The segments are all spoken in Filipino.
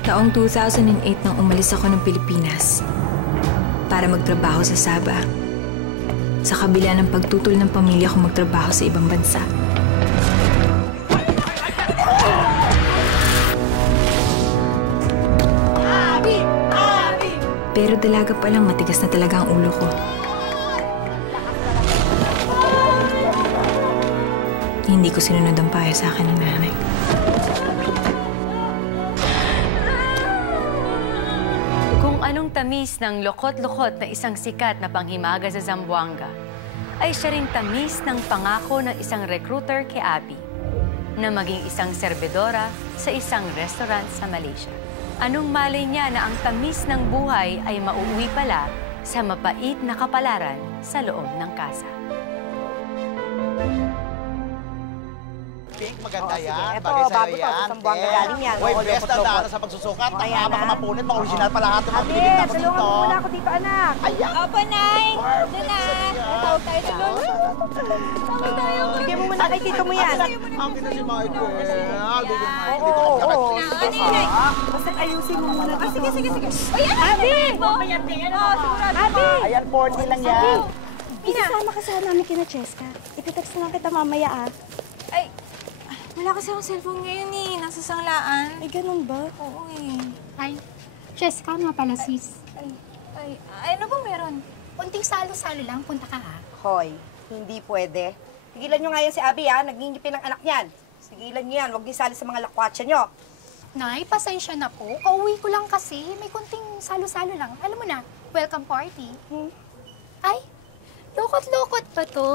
Taong 2008 nang umalis ako ng Pilipinas para magtrabaho sa Sabah. Sa kabila ng pagtutol ng pamilya ko magtrabaho sa ibang bansa. Pero dalaga pa lang matigas na talaga ang ulo ko. Hindi ko sinunod ang payo sa akin ng nanay. Kung anong tamis ng lokot-lokot na isang sikat na panghimaga sa Zamboanga, ay siya ring tamis ng pangako ng isang recruiter kay Abby na maging isang serbedora sa isang restaurant sa Malaysia. Anong malay niya na ang tamis ng buhay ay mauuwi pala sa mapait na kapalaran sa loob ng kasa. Pink, maganda yan. Ito, Bagay sa'yo bago to, yan. sa Zamboanga galing yan. Uy, Oo, best na lukot-lukot. daan sa pagsusukat. Ayan Tama ka na. mapunit. Mga-original pa lahat. Mga Ate, binibig tapos tulungan dito. mo muna ako dito, anak. Ayan. Opo, Nay! Dala! Tawag tayo sa lolo. Tawag tayo. Bigyan mo muna kay tito mo yan. Ang kita si Michael. Oo. Ano yun, Nay? Basta ayusin mo muna. Sige. Uy, ano? Abi! Abi! Ayan, 40 lang yan. Isasama ka sana namin kina Cheska. Ipitext na lang kita mamaya, ah. Ay, wala kasi akong cellphone ngayon eh. Nasa sanglaan. Ay, ganun ba? Oo eh. Ay, Cheska nga pala, sis. Ay, ano bang meron? Kunting salo-salo lang, punta ka ha. Hoy, hindi pwede. Tigilan nyo nga yan si Abi, ha? Nagngingipin ng anak niyan. Tigilan nyo yan. Huwag niyo sali sa mga lakwatsa nyo. Nay, pasensya na po. Kauwi ko lang kasi. May kunting salo-salo lang. Alam mo na, welcome party. Ay, lokot-lokot pa to.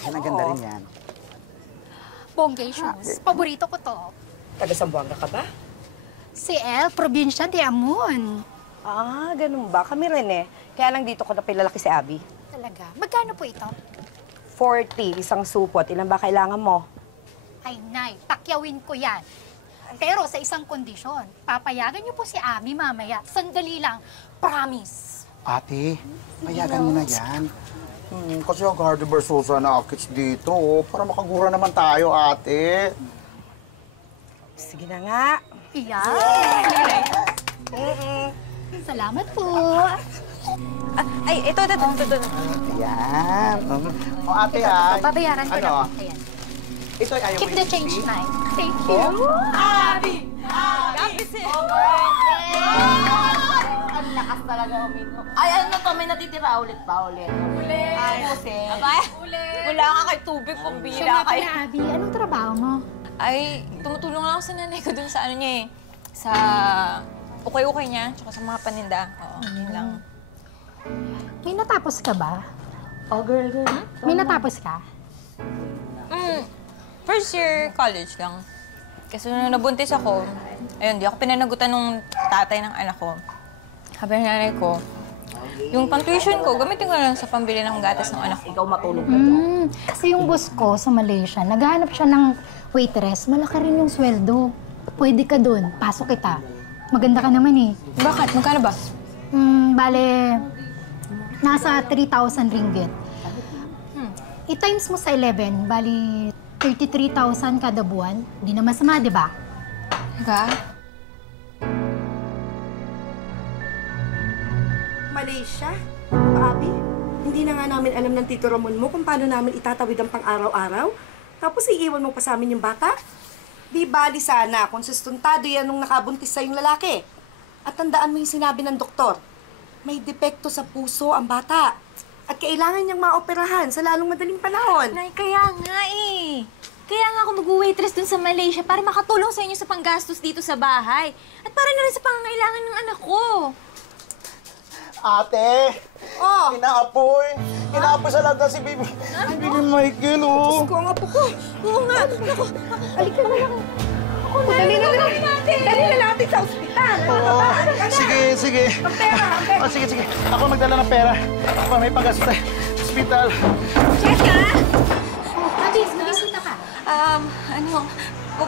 Yan, ang ganda rin yan. Bonggay shoes. Paborito ko to. Taga Zamboanga ka ba? Si El, probinsya de Amon. Ah, ganun ba? Kami rin eh. Kaya lang dito ko napilalaki si Abi. Talaga. Magkano po ito? 40, isang supot. Ilan ba kailangan mo? Ay, Nay, pakyawin ko yan. Pero sa isang kondisyon, papayagan niyo po si Abby mamaya. Sandali lang. Promise. Ate, payagan mo na yan. Kasi ang Hardy Versosa na akits dito, para makagura naman tayo, ate. Sige na nga. Iyan. Salamat po. Ay, ito. Yan. O, ate, ha? Babayaran ko Ano? na. Ayan. Ito ay ayaw Keep the change, fee? Nay. Thank you. Ang lakas talaga uminom. Ay, ano to? May natitira ulit pa ulit. Ay, kasi. Wala nga kay tubig kung Siya bihira nga kayo. pala, Abby. Anong trabaho mo? Ay, tumutulong lang ako sa nanay ko dun sa ano niya eh. Sa ukay-ukay niya, tsaka sa mga paninda. Oo, yun lang. May natapos ka ba? Oh, girl. May natapos ka? First year college lang. Kasi nung nabuntis ako, ayun, di ako pinanagutan ng tatay ng anak ko. Sabi ng nanay ko, yung pang-tuition ko, gamitin ko na lang sa pambili ng gatas ng anak ko. Ikaw matulog ka dyan. Kasi yung boss ko sa Malaysia, naghahanap siya ng waitress. Malaki rin yung sweldo. Pwede ka dun. Pasok kita. Maganda ka naman eh. Bakit? Magkano ba? Bale, nasa 3,000 ringgit. I-times mo sa 11, bali 33,000 kada buwan. Di na masama, di ba? Ka? Malaysia? Abi? Hindi na nga namin alam ng Tito Ramon mo kung paano namin itatawid ang pang-araw-araw. Tapos iiwan mo pa sa amin yung bata? Di bali sana kung sustuntado yan nung nakabuntis sa yung lalaki. At tandaan mo yung sinabi ng doktor. May depekto sa puso ang bata. At kailangan niyang maoperahan sa lalong madaling panahon. Nay, kaya nga eh. Kaya nga ako mag-waitress dun sa Malaysia para makatulong sa inyo sa panggastos dito sa bahay. At para na rin sa pangangailangan ng anak ko. Ate! Oh! Inaapoy! Inaapoy sa lahat si Baby. Baby Michael, oh! Ko nga po ko. Oo nga. Naku, Halika na lang. Dali na natin sa ospital. Oh, sige. Pera. Oh, sige. Ako magdala ng pera. Ako may paggastos sa hospital. Cheska! Abby, nabisita ka.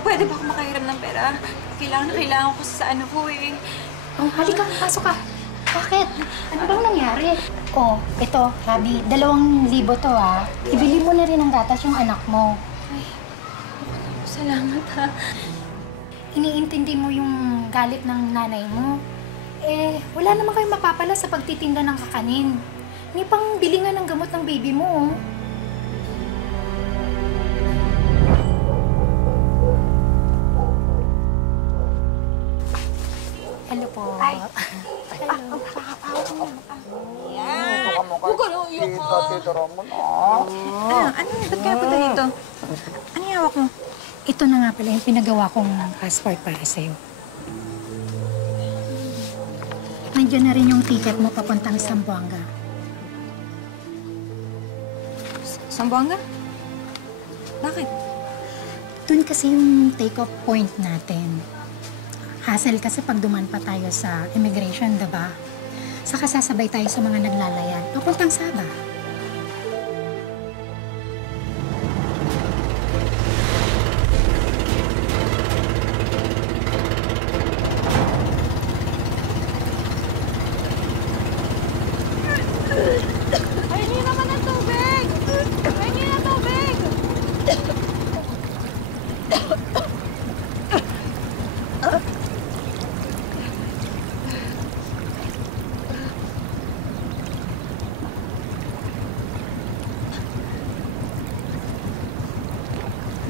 Pwede ba ako makahiram ng pera? Kailangan ko sa ano ko eh. Oh, halika, pasok ka. Bakit? Ano bang nangyari? Oh, ito, Abby, 2,000 to ah. Ibili mo na rin ng gatas yung anak mo. Salamat ha. Iniintindi mo yung galit ng nanay mo. Eh, wala naman kayong mapapala sa pagtitinda ng kakanin. May pang bili nga ng gamot ng baby mo, oh. Hello po. Tito Ramon, ah. Ano? Ba't ka napunta dito? Ano yung hawak mo? Ito na nga pala yung pinagawa kong passport para sa'yo. Nandiyan na rin yung ticket mo papuntang Zamboanga. Zamboanga? Bakit? Doon kasi yung take-off point natin. Hassle kasi pag duman pa tayo sa immigration, diba? Saka sasabay tayo sa mga naglalayag. Papuntang Sabah.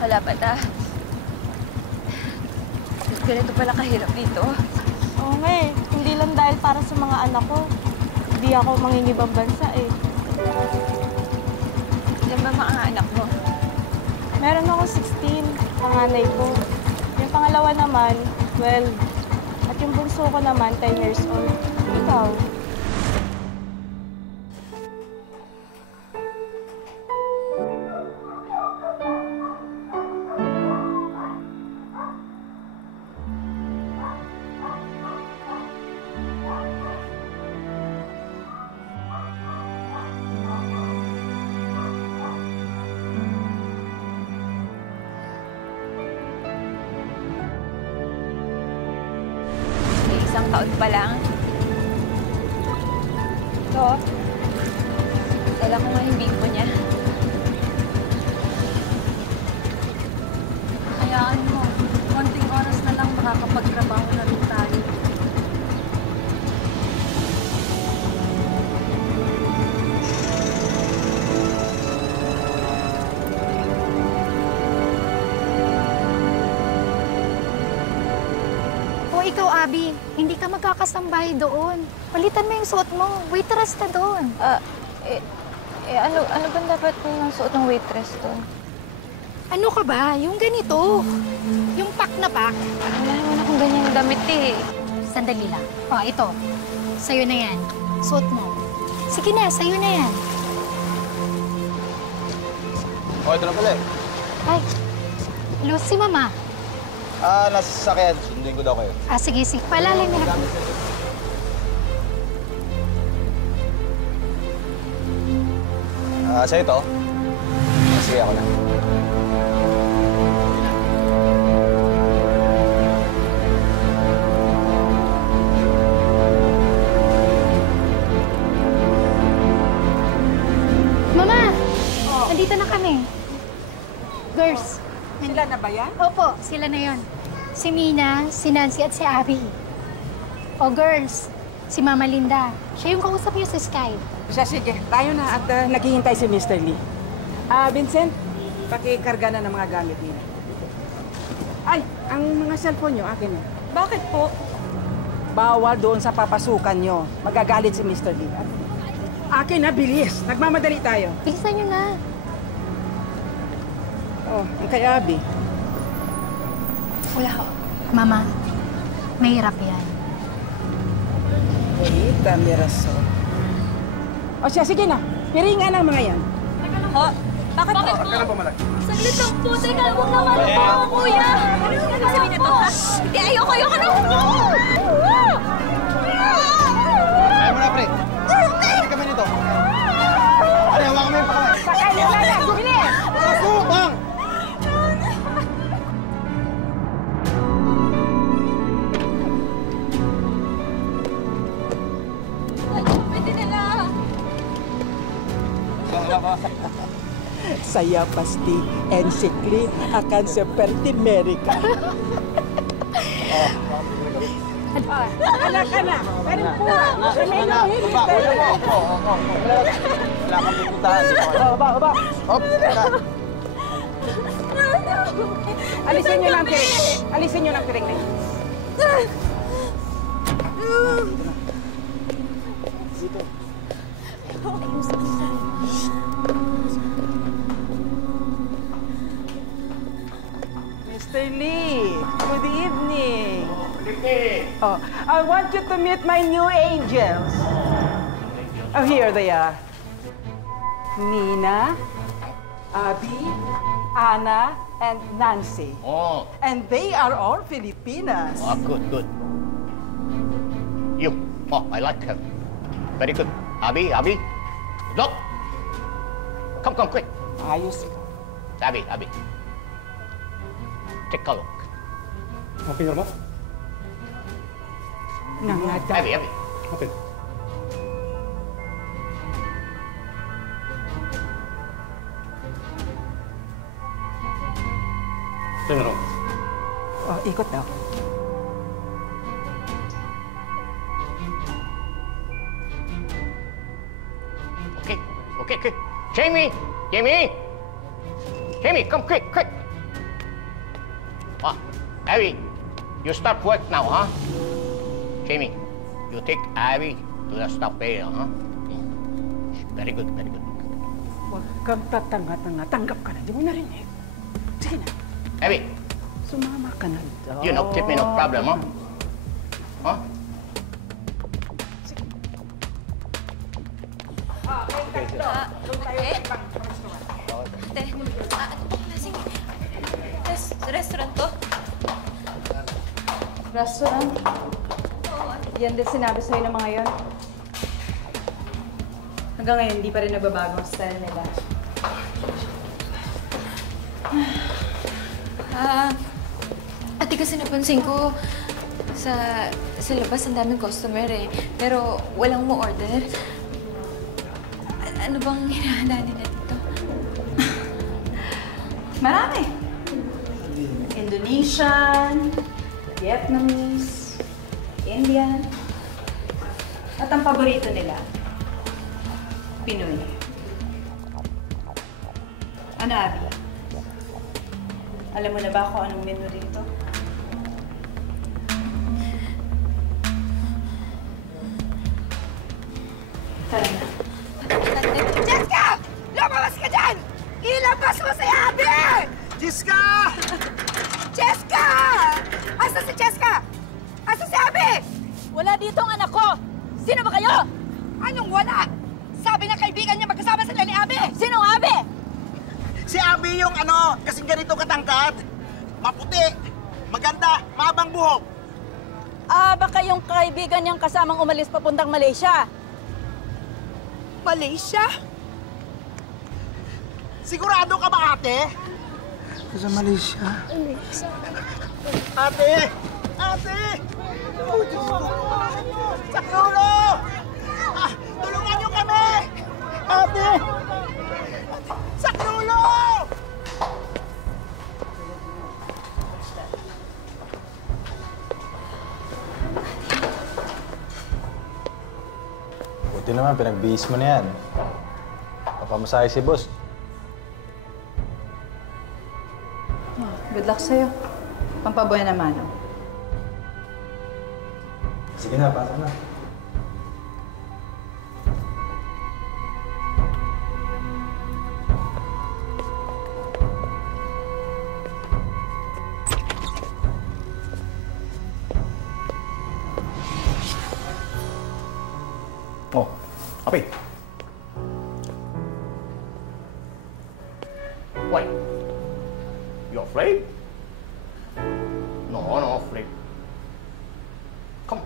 Wala pa ta. Ganito pala kahirap dito. Oo nga eh. Hindi lang dahil para sa mga anak ko. Hindi ako mangingibang bansa eh. Yan ba mga anak mo? Meron ako 16, panganay ko. Yung pangalawa naman, 12. At yung bunso ko naman, 10 years old. Ikaw? Isang taon pa lang. Ito, dala ko nga yung big mo niya. Hayaan mo, konting oras na lang makakapagtrabaho na rin tayo. O ikaw, Abby, hindi ka magkakasambay doon. Palitan mo yung suot mo. Waitress ka doon. Ano ba dapat yung suot ng waitress doon? Ano ka ba? Yung ganito. Yung pack na pack. Wala naman akong ganyan damit eh. Sandali lang. O, ito. Sa'yo na yan. Suot mo. Sige na, sa'yo na yan. Oh, ito na pala eh. Ay, hello, si Mama. Nasa sasakyan. Sundin ko daw kayo. Sige, sige. Palalim na lang. Sa'yo to? Sige, ako na. Mama! Nandito na kami. Girls. Sila na ba yan? Opo, sila na yon. Si Mina, si Nancy at si Abby. O girls, si Mama Linda. Siya yung kausap niyo sa Skype. Sige, tayo na at naghihintay si Mr. Lee. Vincent, pakikarga na ng mga gamit nila. Ay, ang mga cellphone nyo, akin na. Bakit po? Bawal doon sa papasukan nyo. Magagalit si Mr. Lee. Akin na, bilis. Nagmamadali tayo. Bilisan niyo na. Oh, ang kay Abby. Wala ko. Mama, mahirap yan. Bonita, Mirasol. O siya, sige na. Piringan ang mga yan. Ho? Bakit po? Saglit lang po, teka, huwag naman po, kuya! Ano sabihin na to, ha? Hindi, ayoko na! Ayaw mo na, pre. Ano kami nito? Ano, hawa kami yung pakaway. Sakay na lang! Bilis! Bang! Pwede na lang! Saya pasti ensikli akan seperti mereka. Anak ka na! Pero po! Wala kang pupuntahan. Baba! Hop! Alisin niyo ng piring. Alisin niyo ng piring na yun. Mr. Lee, good evening. Oh, I want you to meet my new angels. Oh, here they are. Nina, Abby, Anna, and Nancy. Oh, And they are all Filipinas. good. You. Oh, I like her. Very good. Abby. Look. Come, quick. Ayos. Abby. Take a look. Okay na ba? Nangada. Abby. Okay. Pero, Oh, ikot daw. Okay. Jamie, come quick. Ah, Abby, you start work now, huh? Jamie, you take Abby to the staff area, huh? Very good. Huwag kang tatanga-tanga. Tanggap ka na. Di mo narinig. Sige na. Abby, Sumama ka na daw. you know, keep me no problem, huh? Huh? Restaurant to? Restaurant? Yan din sinabi sa'yo ng mga yon. Hanggang ngayon, hindi pa rin nagbabago ang style nila. Ate, kasi napansin ko sa labas ang daming customer eh. Pero walang mo order. Ano bang hinahanda nila dito? Marami. Indonesian, Vietnamese, Indian. At ang paborito nila, Pinoy. Ano, Abby? Alam mo na ba kung anong menu dito? Tara na. Jessica! Lumabas ka dyan! Ilabas mo si Abby! Jessica! Jessica! Asa si Jessica? Asa si Abby? Wala dito ang anak ko! Sino ba kayo? Anong wala? Sabi ng kaibigan niya magkasama sila ni Abby! Sinong Abe? Si Abby yung kasing ganito katangkad. Maputi, maganda, mahabang buhok. Baka yung kaibigan niyang kasamang umalis papuntang Malaysia. Malaysia? Sigurado ka ba, ate? Sa Malaysia. Ate! Oh, Diyos ko! Saklulo! Tulungan niyo kami! Ate! Saklulo! Buti naman, pinagbihis mo na yan. Papamasahe si boss. Good luck sa'yo. Pampabuhay naman. Sige na, pasok na. Oh, Abby. Why? You afraid? No, afraid. Come.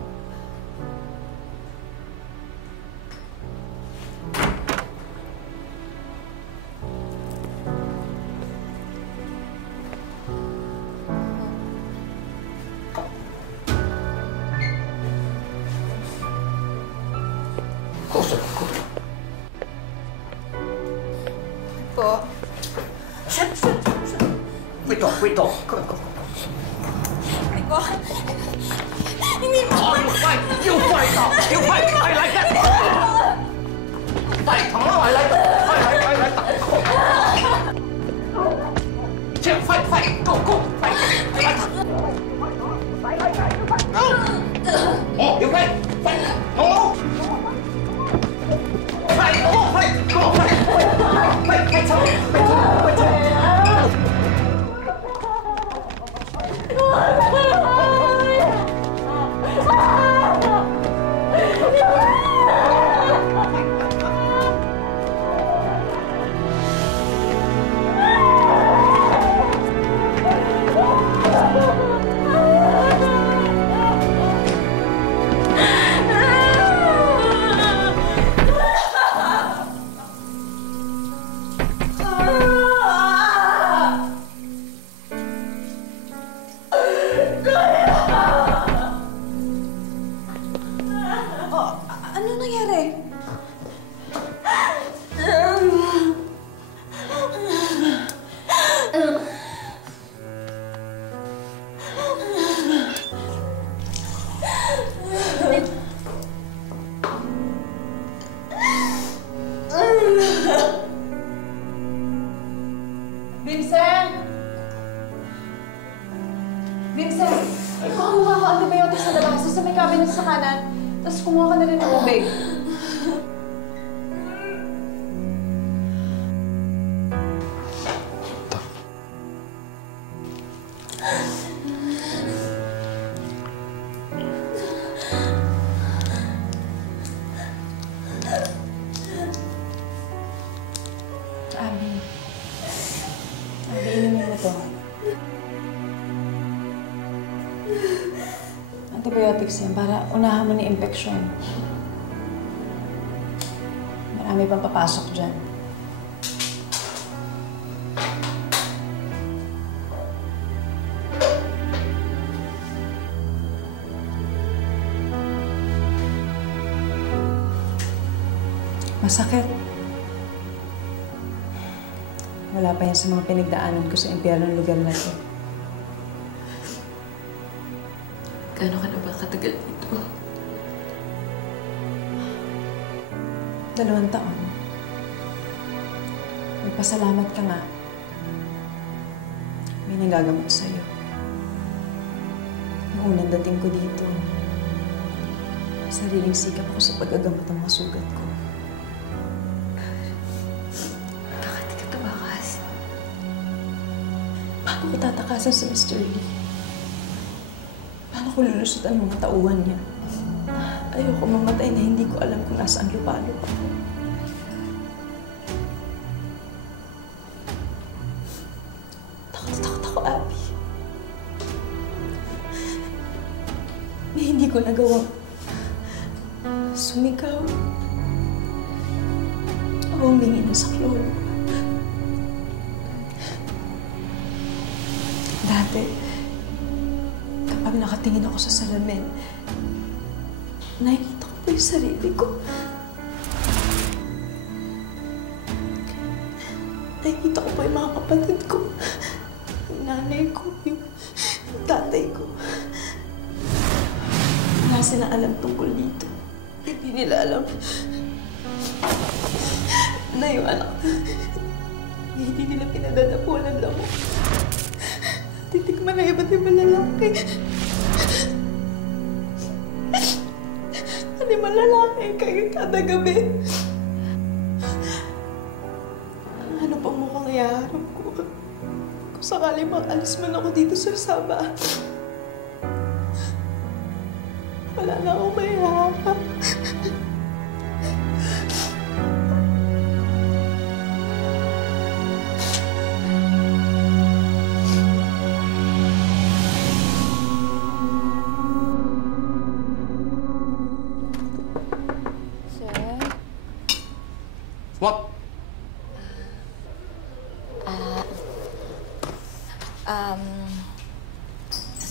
Closer. Po. Wait. Come. Rico. Hindi mo You fight! I like that! Fight! Come on! I like that! I like that! Chill! Fight! Fight! Go! Go! Fight! Fight! Go! Oh! You fight! Fight! No! Fight! Go! Fight! Go! Fight! Fight! Fight! Fight! Vincent! Vincent! Kumuha ko antibiotics sa labas. Sa may cabinet sa kanan. Tapos kumuha ka na rin ng tubig. Antibiotics yan para unahan mo na infection. Marami pang papasok dyan. Masakit. Wala pa yan sa mga pinagdaanan ko sa impyernong lugar na ito. Gano'n ka na ba katagal dito? 2 taon. Magpasalamat ka nga. May nagagamot sa'yo. Noong unang dating ko dito, sariling sikap ako sa paggagamot ng mga sugat ko. Bakit ka tumakas? Paano ko tatakasan si Mr. Lee? Paano ko lulusutan ang mga tauhan niya? Ayoko mamatay na hindi ko alam kung nasaan lupalo. Takot ako, Abby. May hindi ko nagawang sumigaw o humingi ng saklolo. Dati, kapag nakatingin ako sa salamin, nakikita ko po yung sarili ko. Nakikita ko po yung mga kapatid ko. Yung nanay ko, yung tatay ko. Wala silang alam tungkol dito. Hindi nila alam na yung anak na hindi nila pinadadapulan lang mo. Titikman na iba't ibang lalaki. Lima lalaki kayo kada gabi. Ano pang mukhang iharap ko? Kung sakali bang alis man ako dito sa Saba, wala na akong maiharap. What?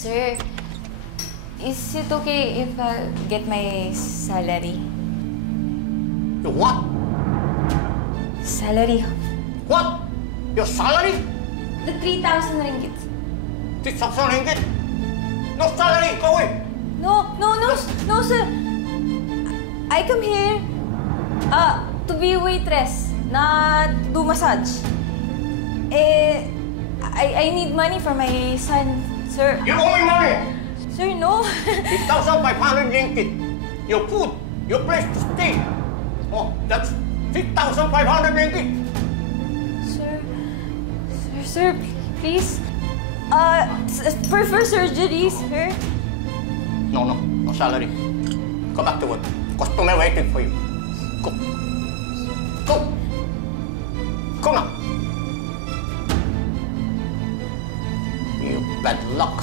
Sir, is it okay if I get my salary? Your what? Salary. What? Your salary? The 3,000 ringgit. 3,000 ringgit? No salary, go away! No, sir. I come here to be waitress na do massage. I need money for my son, sir. You owe me money! Sir, no. 6,500 ringgit. Your food, your place to stay. Oh, that's 6,500 ringgit. Sir, please. For surgery, sir. No salary. Go back to work. Customer waiting for you. Go. Go. Go now. You bad luck.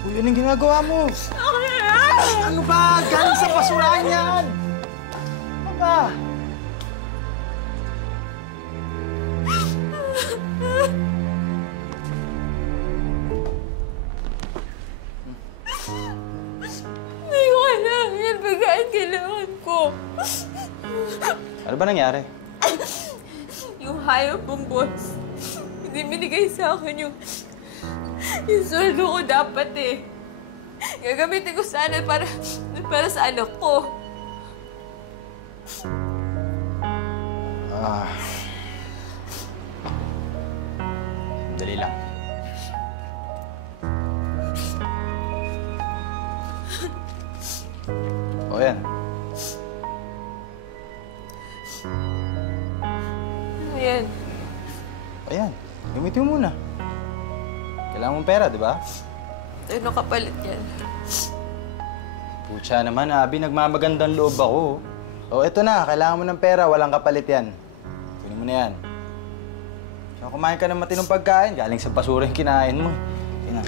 Uy, anong ginagawa mo? Ano ba? Galing sa basurahan yan! Ano ba? Hindi ko kailangan yan. Bagaan kailangan ko. Ano ba nangyari? Yung hayop mong boss, hindi binigay sa akin yung sweldo ko dapat eh. Gagamitin ko sana para sa anak ko. Dali lang. O yan. Ayan. Ayan, gamitin mo muna. Kailangan mong pera, di ba? Ano kapalit yan? Pucha naman, Abi, nagmamagandang loob ako. O, eto na, kailangan mo ng pera, walang kapalit yan. Kunin mo na yan. So, kumain ka ng matinong pagkain, galing sa basura yung kinain mo. Yan na.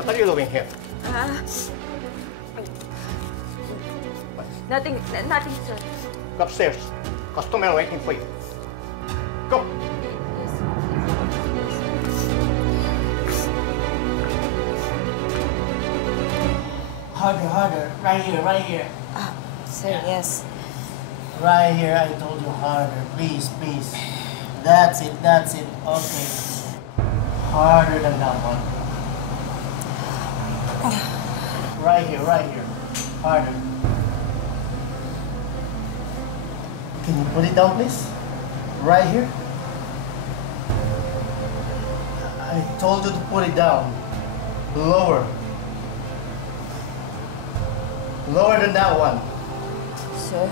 What are you doing here? Nothing, sir. Go upstairs. Customer waiting for you. Go. Harder. Right here. Sir, yes. Right here, I told you harder. Please. That's it. Okay. Harder than that one. Right here. Harder. Can you put it down, please? Right here. I told you to put it down. Lower. Lower than that one. Sir?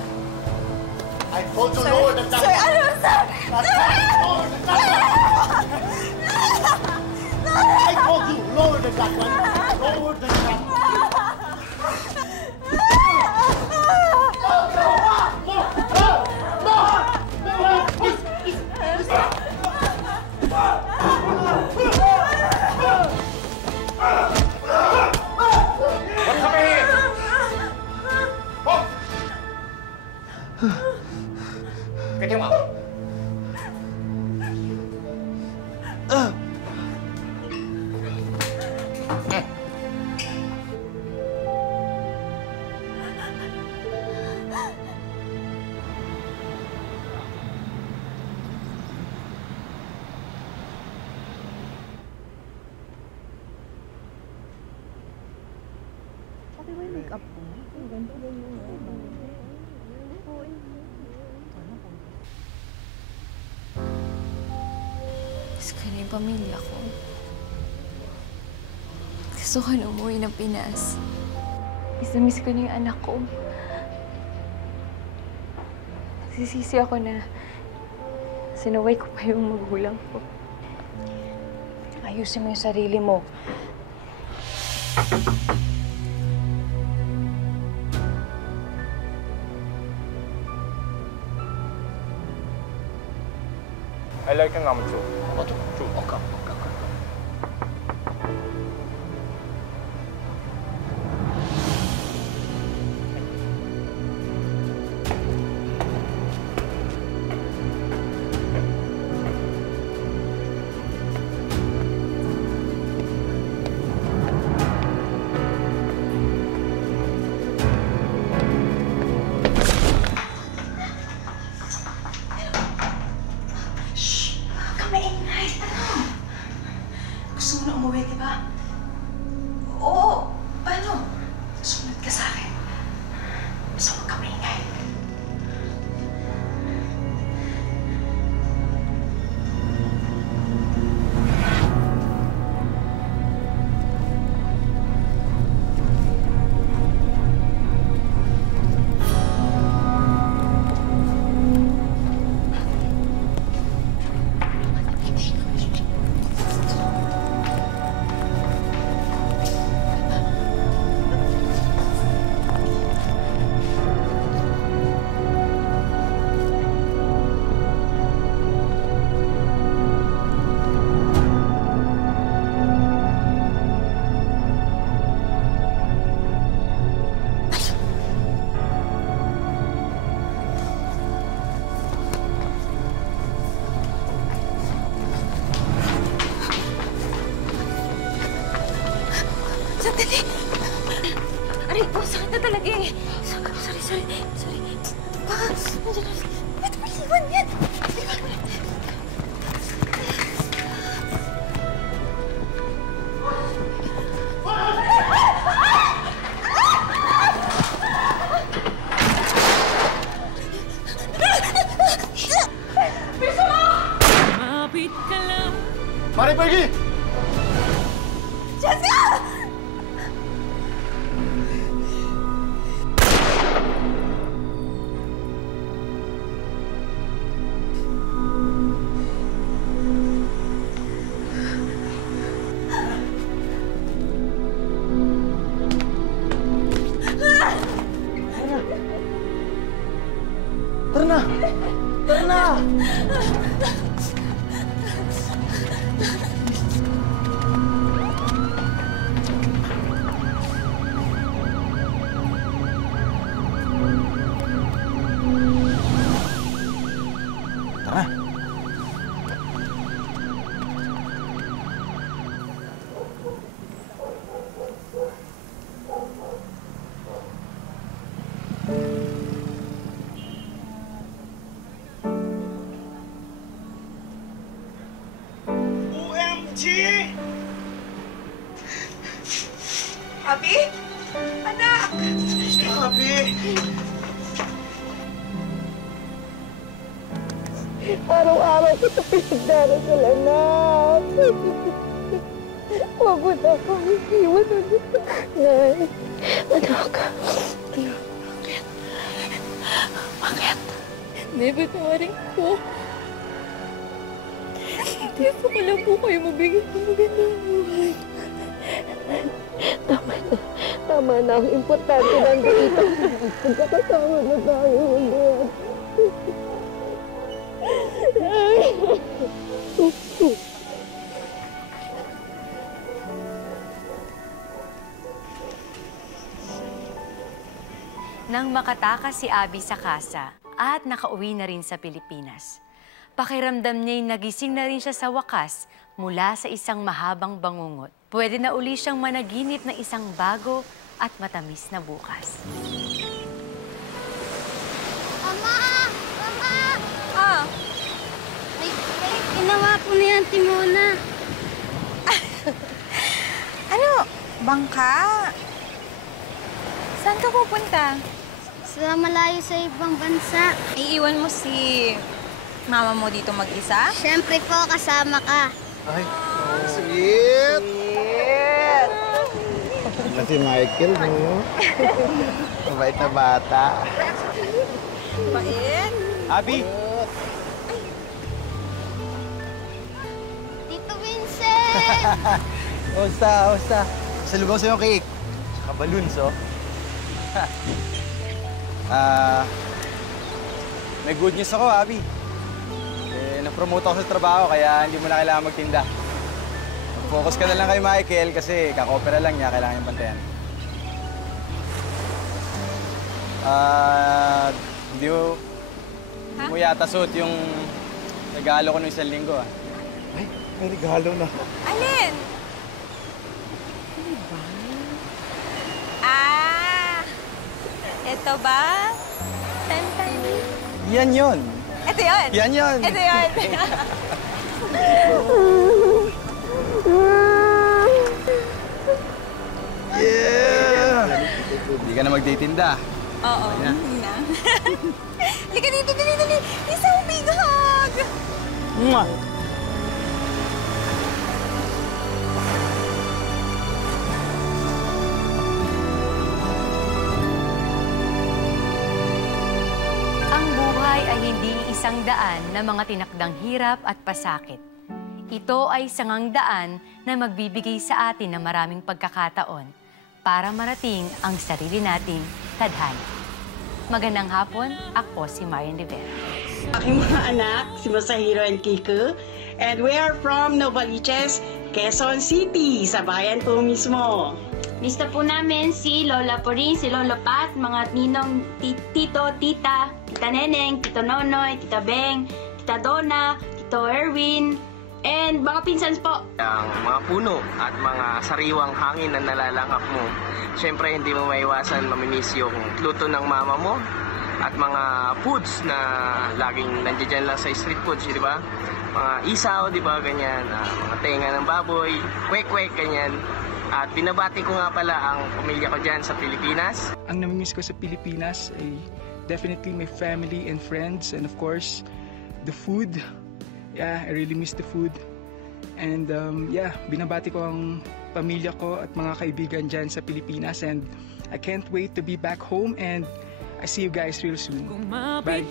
I told you lower than that one. Sir, ano, sir? Lower than that one. I told you lower than that one. Lower than that one. What's happening here? Oh! Get him out. Miss ko na yung pamilya ko. Gusto ko na umuwi ng Pinas. Miss ko na yung anak ko. Nagsisisi ako na sinaway ko pa yung magulang ko. Ayusin mo yung sarili mo. I like ang amcho. Oto, okay. Gusto mo na umuwi, di ba? Oo. Paano? Sumunod ka sa akin. Basta huwag ka maingay. Sandali! Aray po, sakit na talaga eh. Sorry. Baka, nandiyan na. Ba't maliwan yan? Liwan mo. Biso mo! Mapit ka lang. Mari Peggy! Jessica! Tara na! Tara. OMG! Abi? Anak! Abi! Araw-araw kita pinagdarasal, anak. Huwag mo na akong iiwan, anak. Nay, anak. Bakit? Nay, patawarin ko. Hindi ko pala po kayo mabigyan ng magandang buhay. Tama na. Ang importante nandito. Magkakasama na tayo ulit. Nang makatakas si Abby sa kasa at nakauwi na rin sa Pilipinas, pakiramdam niya'y nagising na rin siya sa wakas mula sa isang mahabang bangungot. Pwede na uli siyang managinip ng isang bago at matamis na bukas. Mama! Mama! Ah! Ay, ginawa ko na yan, Timona. Ano? Bangka? Saan ka pupunta? Sa malayo sa ibang bansa. Iiwan mo si mama mo dito mag-isa? Siyempre po, kasama ka. Ay, sweet! Sweet! Na si Michael, no? Mabait na bata. Bait? Abby! Tito Vincent! Kamusta? Salugaw sa'yo cake. Saka balloons, oh. May good news ako, Abby. Na-promote ako sa trabaho, kaya hindi mo na kailangan magtinda. Focus ka na lang kay Michael kasi kakopera lang niya, kailangan yung pantayan. Hindi mo yata suot yung regalo ko nung isang linggo, ah. Ay, may regalo na. Alin? Ito ba? Tantan. Yan yun. Ito yun? Yan yun. Ito yun. Yeah! Hindi ka na magtitinda. Oo. Hindi na. Lika dito, dali. Isang big hug! Mwah! Ang buhay ay hindi isang daan na mga tinakdang hirap at pasakit. Ito ay sangang daan na magbibigay sa atin ng maraming pagkakataon para marating ang sarili nating tadhana. Magandang hapon, ako si Marian Rivera. Aking mga anak, si Masahiro and Kiko, and we are from Novaliches, Quezon City, sa bayan po mismo. Lista po namin si Lola Poring, si Lolo Pat, mga ninong tito, tita, tita Neneng, tito Nonoy, tita Beng, tita Donna, tito Erwin, and mga pinsans po. Ang mga puno at mga sariwang hangin na nalalanghap mo, syempre hindi mo maiwasan mamimiss yung luto ng mama mo at mga foods na laging nandiyan lang sa street foods, di ba? Mga isaw, di ba, ganyan, mga tenga ng baboy, kwek-kwek, ganyan. At binabati ko nga pala ang pamilya ko dyan sa Pilipinas. Ang namimiss ko sa Pilipinas ay definitely my family and friends, and of course, the food. Yeah, I really miss the food. And yeah, binabati ko ang pamilya ko at mga kaibigan dyan sa Pilipinas, and I can't wait to be back home, and I see you guys real soon. Bye!